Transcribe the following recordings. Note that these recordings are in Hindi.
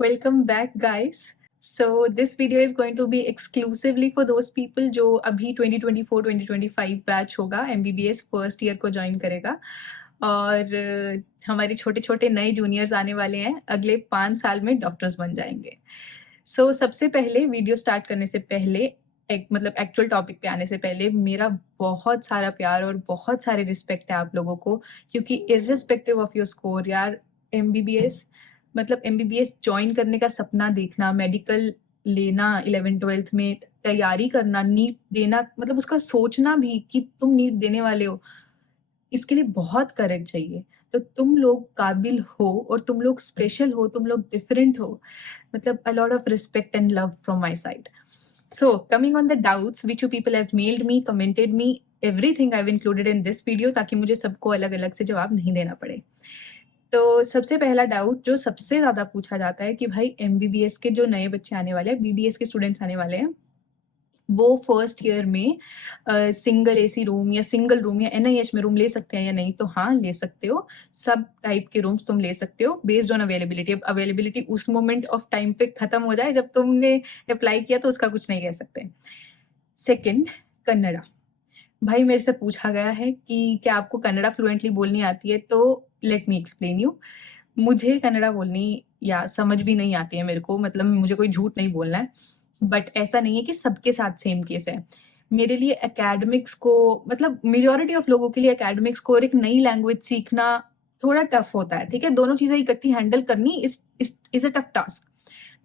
Welcome back, guys. So this video is going to be exclusively for those people जो अभी 2024-2025 बैच होगा MBBS फर्स्ट ईयर को ज्वाइन करेगा और हमारे छोटे छोटे नए जूनियर्स आने वाले हैं, अगले 5 साल में डॉक्टर्स बन जाएंगे। सो सबसे पहले वीडियो स्टार्ट करने से पहले मतलब एक्चुअल टॉपिक पे आने से पहले मेरा बहुत सारा प्यार और बहुत सारे रिस्पेक्ट है आप लोगों को, क्योंकि इर्रिस्पेक्टिव ऑफ योर स्कोर यार, MBBS मतलब MBBS ज्वाइन करने का सपना देखना, मेडिकल लेना, 11th-12th में तैयारी करना, नीट देना, मतलब उसका सोचना भी कि तुम नीट देने वाले हो, इसके लिए बहुत करेज चाहिए। तो तुम लोग काबिल हो और तुम लोग स्पेशल हो, तुम लोग डिफरेंट हो, मतलब a lot of respect and love from my side. So coming on the doubts which you people have mailed me, commented me, everything I've included in this video ताकि मुझे सबको अलग अलग से जवाब नहीं देना पड़े। तो सबसे पहला डाउट जो सबसे ज़्यादा पूछा जाता है कि भाई MBBS के जो नए बच्चे आने वाले हैं, BDS के स्टूडेंट्स आने वाले हैं, वो फर्स्ट ईयर में सिंगल AC रूम या सिंगल रूम या NIH में रूम ले सकते हैं या नहीं? तो हाँ, ले सकते हो। सब टाइप के रूम्स तुम ले सकते हो बेस्ड ऑन अवेलेबिलिटी। अब अवेलेबिलिटी उस मोमेंट ऑफ टाइम पे खत्म हो जाए जब तुमने अप्लाई किया तो उसका कुछ नहीं कह सकते। सेकंड, कन्नड़ा। भाई मेरे से पूछा गया है कि क्या आपको कन्नड़ा फ्लुएंटली बोलनी आती है? तो लेट मी एक्सप्लेन यू। मुझे कन्नड़ा बोलनी या समझ भी नहीं आती है मेरे को, मतलब मुझे कोई झूठ नहीं बोलना है, बट ऐसा नहीं है कि सबके साथ सेम केस है। मेरे लिए एकेडमिक्स को, मतलब मेजॉरिटी ऑफ लोगों के लिए एकेडमिक्स को और एक नई लैंग्वेज सीखना थोड़ा टफ होता है, ठीक है? दोनों चीज़ें इकट्ठी हैंडल करनी is a tough task,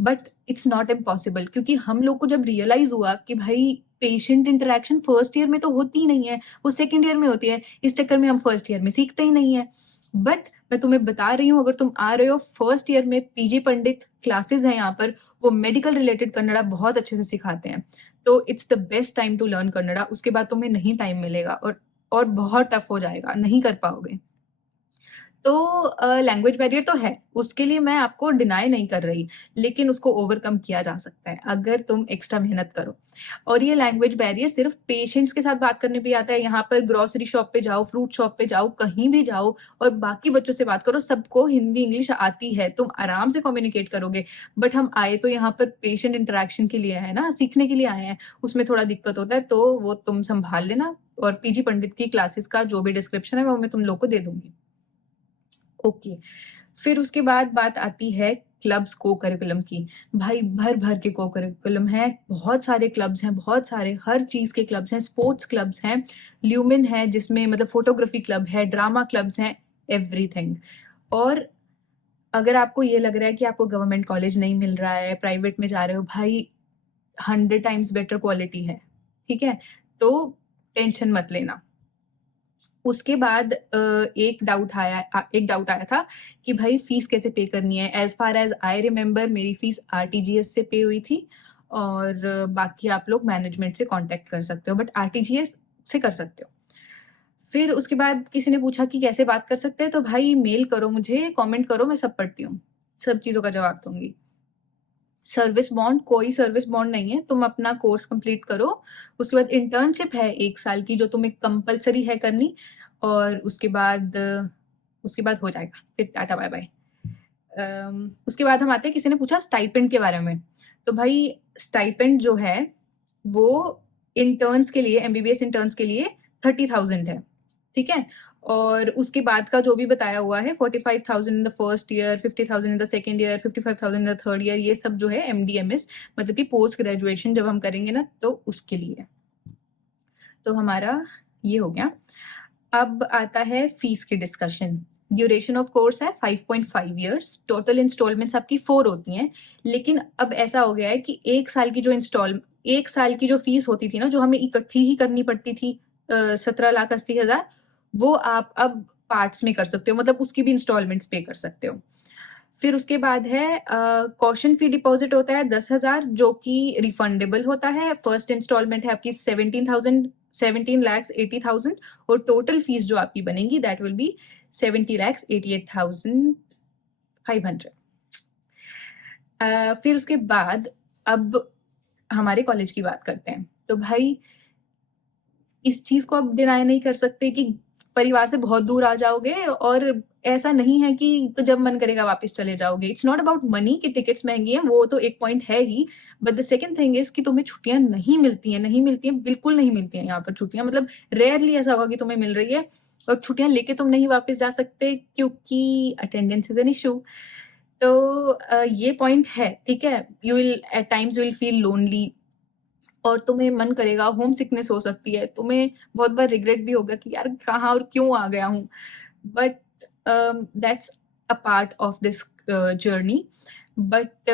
but it's not impossible, क्योंकि हम लोग को जब रियलाइज हुआ कि भाई पेशेंट इंटरेक्शन फर्स्ट ईयर में तो होती ही नहीं है, वो सेकेंड ईयर में होती है, इस चक्कर में हम फर्स्ट ईयर में सीखते ही नहीं है। बट मैं तुम्हें बता रही हूँ, अगर तुम आ रहे हो फर्स्ट ईयर में, PG पंडित क्लासेस हैं यहाँ पर, वो मेडिकल रिलेटेड कन्नड़ा बहुत अच्छे से सिखाते हैं, तो it's the best time to learn Kannada. उसके बाद तुम्हें नहीं टाइम मिलेगा और बहुत टफ हो जाएगा, नहीं कर पाओगे। तो लैंग्वेज बैरियर तो है, उसके लिए मैं आपको डिनाई नहीं कर रही, लेकिन उसको ओवरकम किया जा सकता है अगर तुम एक्स्ट्रा मेहनत करो। और ये लैंग्वेज बैरियर सिर्फ पेशेंट्स के साथ बात करने पे आता है। यहाँ पर ग्रोसरी शॉप पे जाओ, फ्रूट शॉप पे जाओ, कहीं भी जाओ और बाकी बच्चों से बात करो, सबको हिंदी इंग्लिश आती है, तुम आराम से कम्युनिकेट करोगे। बट हम आए तो यहाँ पर पेशेंट इंटरेक्शन के लिए है ना, सीखने के लिए आए हैं, उसमें थोड़ा दिक्कत होता है, तो वो तुम संभाल लेना। और PG पंडित की क्लासेस का जो भी डिस्क्रिप्शन है वो मैं तुम लोग को दे दूंगी। ओके, फिर उसके बाद बात आती है क्लब्स को करिकुलम की। भाई भर भर के को करिकुलम है, बहुत सारे क्लब्स हैं, बहुत सारे हर चीज़ के क्लब्स हैं, स्पोर्ट्स क्लब्स हैं, ल्यूमिन है जिसमें मतलब फोटोग्राफी क्लब है, ड्रामा क्लब्स हैं, एवरीथिंग। और अगर आपको ये लग रहा है कि आपको गवर्नमेंट कॉलेज नहीं मिल रहा है, प्राइवेट में जा रहे हो, भाई 100 टाइम्स बेटर क्वालिटी है, ठीक है? तो टेंशन मत लेना। उसके बाद एक डाउट आया था कि भाई फीस कैसे पे करनी है। As far as I remember मेरी फीस RTGS से पे हुई थी, और बाकी आप लोग मैनेजमेंट से कांटेक्ट कर सकते हो, बट RTGS से कर सकते हो। फिर उसके बाद किसी ने पूछा कि कैसे बात कर सकते हैं, तो भाई मेल करो मुझे, कमेंट करो, मैं सब पढ़ती हूँ, सब चीज़ों का जवाब दूंगी। सर्विस बॉन्ड, कोई सर्विस बॉन्ड नहीं है, तुम अपना कोर्स कंप्लीट करो, उसके बाद इंटर्नशिप है 1 साल की जो तुम्हें कंपलसरी है करनी, और उसके बाद हो जाएगा, फिर टाटा बाय बाय। उसके बाद हम आते हैं, किसी ने पूछा स्टाइपेंड के बारे में, तो भाई स्टाइपेंड जो है वो इंटर्न्स के लिए, MBBS इंटर्न्स के लिए 30,000 है, ठीक है? और उसके बाद का जो भी बताया हुआ है, 45,000 in the first year, 50,000 in the second year, 55,000 in the third year, ये सब जो है MDMS मतलब कि पोस्ट ग्रेजुएशन जब हम करेंगे ना, तो उसके लिए। तो हमारा ये हो गया। अब आता है फीस की डिस्कशन। ड्यूरेशन ऑफ कोर्स है 5.5 ईयर्स, टोटल इंस्टॉलमेंट्स आपकी 4 होती हैं, लेकिन अब ऐसा हो गया है कि 1 साल की जो फीस होती थी ना, जो हमें इकट्ठी ही करनी पड़ती थी, 17,80,000, वो आप अब पार्ट्स में कर सकते हो, मतलब उसकी भी इंस्टॉलमेंट्स पे कर सकते हो। फिर उसके बाद है कॉशन फी डिपॉजिट होता है 10,000, जो कि रिफंडेबल होता है। फर्स्ट इंस्टॉलमेंट है आपकी 17,80,000, और टोटल फीस जो आपकी बनेगी दैट विल बी 70,88,500। फिर उसके बाद अब हमारे कॉलेज की बात करते हैं। तो भाई इस चीज को आप डिनाई नहीं कर सकते कि परिवार से बहुत दूर आ जाओगे और ऐसा नहीं है कि तो जब मन करेगा वापस चले जाओगे। इट्स नॉट अबाउट मनी कि टिकट्स महंगी हैं, वो तो एक पॉइंट है ही, but the second thing is कि तुम्हें छुट्टियां नहीं मिलती हैं, बिल्कुल नहीं मिलती हैं यहाँ पर छुट्टियां। मतलब रेयरली ऐसा होगा कि तुम्हें मिल रही है और छुट्टियां लेके तुम नहीं वापस जा सकते क्योंकि अटेंडेंस इज एन इशू। तो ये पॉइंट है, ठीक है। You will at times will feel lonely और तुम्हें मन करेगा, होम सिकनेस हो सकती है, तुम्हें बहुत बार रिग्रेट भी होगा कि यार कहाँ और क्यों आ गया हूँ, but that's a part of this journey, but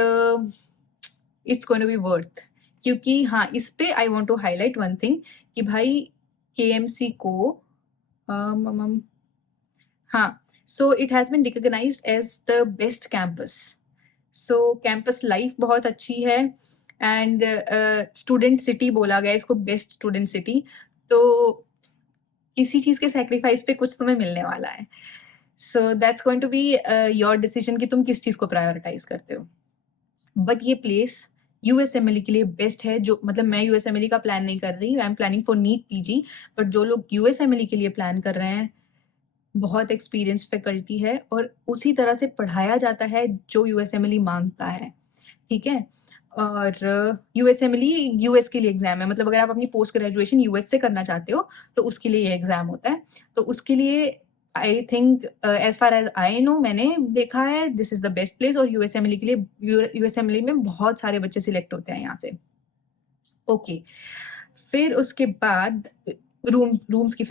it's going to be worth. क्योंकि हाँ, इस पे I want to highlight one thing कि भाई केएमसी को हाँ, so it has been recognised as the best campus. So campus life बहुत अच्छी है एंड स्टूडेंट सिटी बोला गया इसको, बेस्ट स्टूडेंट सिटी। तो किसी चीज के सेक्रीफाइस पे कुछ तुम्हें मिलने वाला है। So that's going to be your decision कि तुम किस चीज को प्रायोरिटाइज करते हो। बट ये प्लेस यूएसएमएलई के लिए बेस्ट है। जो मतलब मैं यूएसएमएलई का प्लान नहीं कर रही, I am planning for NEET PG, but जो लोग यूएसएमएलई के लिए प्लान कर रहे हैं, बहुत एक्सपीरियंस फैकल्टी है और उसी तरह से पढ़ाया जाता है जो यूएसएमएलई मांगता है, ठीक है। और यूएसएमएलई यूएस के लिए एग्जाम है, मतलब अगर आप अपनी पोस्ट ग्रेजुएशन यूएस से करना चाहते हो तो उसके लिए ये एग्जाम होता है। तो उसके लिए I think as far as I know, मैंने देखा है this is the best place. और यूएसएमएलई के लिए, यूएसएमएलई में बहुत सारे बच्चे सिलेक्ट होते हैं यहाँ से। ओके, फिर उसके बाद रूम्स की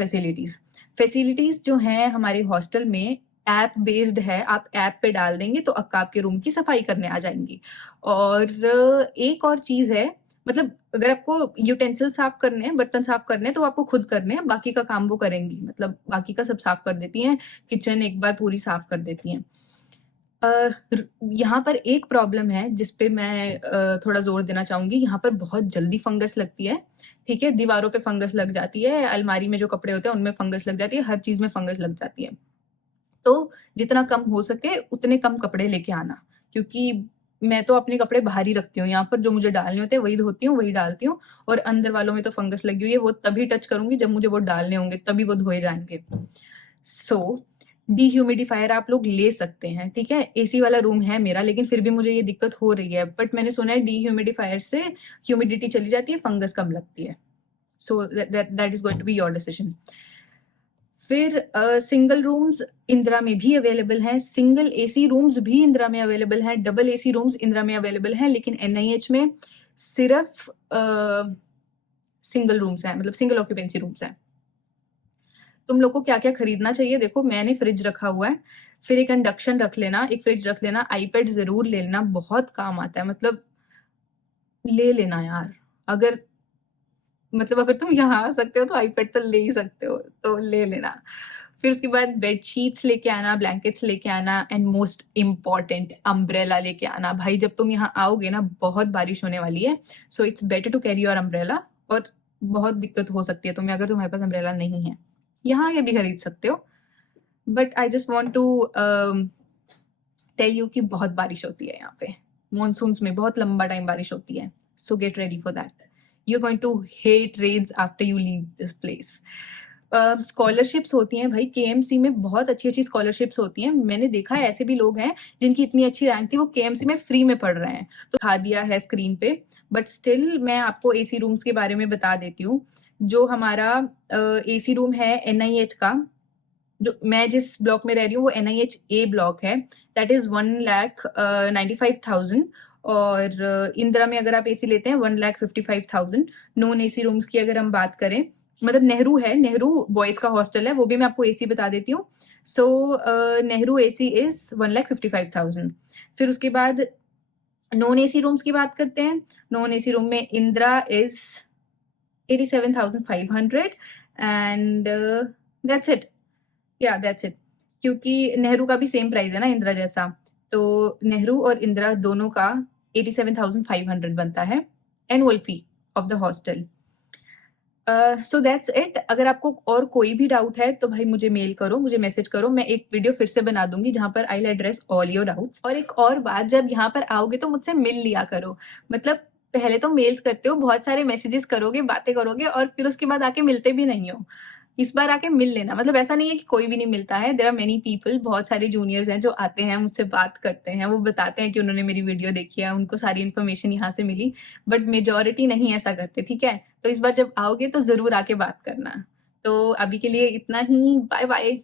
फैसिलिटीज जो हैं हमारे हॉस्टल में ऐप बेस्ड है। आप ऐप पे डाल देंगे तो आपके रूम की सफाई करने आ जाएंगी। और एक और चीज है, मतलब अगर आपको यूटेंसिल साफ करने हैं, बर्तन साफ करने हैं, तो आपको खुद करने हैं, बाकी का काम वो करेंगी। मतलब बाकी का सब साफ कर देती हैं, किचन एक बार पूरी साफ कर देती हैं। यहाँ पर एक प्रॉब्लम है जिस पे मैं थोड़ा जोर देना चाहूंगी। यहाँ पर बहुत जल्दी फंगस लगती है, ठीक है। दीवारों पे फंगस लग जाती है, अलमारी में जो कपड़े होते हैं उनमें फंगस लग जाती है, हर चीज में फंगस लग जाती है। तो जितना कम हो सके उतने कम कपड़े लेके आना, क्योंकि मैं तो अपने कपड़े बाहर ही रखती हूँ। यहाँ पर जो मुझे डालने होते हैं वही धोती हूँ, वही डालती हूँ। और अंदर वालों में तो फंगस लगी हुई है, वो तभी टच करूंगी जब मुझे वो डालने होंगे, तभी वो धोए जाएंगे। सो डिह्यूमिडिफायर आप लोग ले सकते हैं, ठीक है। एसी वाला रूम है मेरा, लेकिन फिर भी मुझे ये दिक्कत हो रही है। बट मैंने सुना है डिह्यूमिडिफायर से ह्यूमिडिटी चली जाती है, फंगस कम लगती है। So that is going to be your decision. फिर सिंगल रूम्स इंदिरा में भी अवेलेबल हैं, सिंगल एसी रूम्स भी इंदिरा में अवेलेबल हैं, डबल एसी रूम्स इंदिरा में अवेलेबल हैं, लेकिन एनआईएच में सिर्फ सिंगल रूम्स हैं, मतलब सिंगल ऑक्यूपेंसी रूम्स हैं। तुम लोग को क्या क्या खरीदना चाहिए, देखो मैंने फ्रिज रखा हुआ है, फिर एक इंडक्शन रख लेना, एक फ्रिज रख लेना, आईपैड जरूर ले लेना, बहुत काम आता है। मतलब ले लेना यार, अगर तुम यहाँ आ सकते हो तो आईपैड तो ले ही सकते हो, तो ले लेना। फिर उसके बाद बेड शीट्स लेके आना, ब्लैंकेट्स लेके आना, एंड मोस्ट इम्पॉर्टेंट अम्ब्रेला लेके आना। भाई जब तुम यहाँ आओगे ना, बहुत बारिश होने वाली है, so it's better to carry your umbrella. और बहुत दिक्कत हो सकती है तुम्हें अगर तुम्हारे पास अम्ब्रेला नहीं है। यहाँ ये भी खरीद सकते हो, but I just want to tell you कि बहुत बारिश होती है यहाँ पे, मॉनसून्स में बहुत लंबा टाइम बारिश होती है। सो get ready for that, you're going to hate rains after you leave this place. Scholarships होती हैं भाई, केएमसी में बहुत अच्छी अच्छी स्कॉलरशिप्स होती हैं। मैंने देखा है ऐसे भी लोग हैं जिनकी इतनी अच्छी रैंक थी, वो केएमसी में फ्री में पढ़ रहे हैं। तो दिखा दिया है स्क्रीन पे, बट स्टिल मैं आपको एसी रूम्स के बारे में बता देती हूँ। जो हमारा एसी रूम है एनआईएच का, जो मैं जिस ब्लॉक में रह रही हूँ वो एनआईएच ए ब्लॉक है, दैट इज 1,95,000। और इंदिरा में अगर आप एसी लेते हैं 1,55,000। नॉन एसी रूम्स की अगर हम बात करें, मतलब नेहरू है, नेहरू बॉयज का हॉस्टल है, वो भी मैं आपको एसी बता देती हूँ। सो नेहरू एसी इज 1,55,000। फिर उसके बाद नॉन एसी रूम्स की बात करते हैं। नॉन एसी रूम में Indira is 87,500 and that's it, या दैट्स इट। क्योंकि नेहरू का भी सेम प्राइस है ना इंदिरा जैसा, तो नेहरू और इंदिरा दोनों का 87,500 बनता है annual fee of the hostel. So that's it. अगर आपको और कोई भी डाउट है तो भाई मुझे मेल करो, मुझे मैसेज करो, मैं एक वीडियो फिर से बना दूंगी जहां पर I will address all your doubts. और एक और बात, जब यहाँ पर आओगे तो मुझसे मिल लिया करो। मतलब पहले तो मेल्स करते हो, बहुत सारे मैसेजेस करोगे, बातें करोगे, और फिर उसके बाद आके मिलते भी नहीं हो। इस बार आके मिल लेना। मतलब ऐसा नहीं है कि कोई भी नहीं मिलता है, देयर आर मेनी पीपल, बहुत सारे जूनियर्स हैं जो आते हैं, मुझसे बात करते हैं, वो बताते हैं कि उन्होंने मेरी वीडियो देखी है, उनको सारी इन्फॉर्मेशन यहाँ से मिली, बट मेजॉरिटी नहीं ऐसा करते, ठीक है? तो इस बार जब आओगे तो ज़रूर आके बात करना। तो अभी के लिए इतना ही, बाय बाय।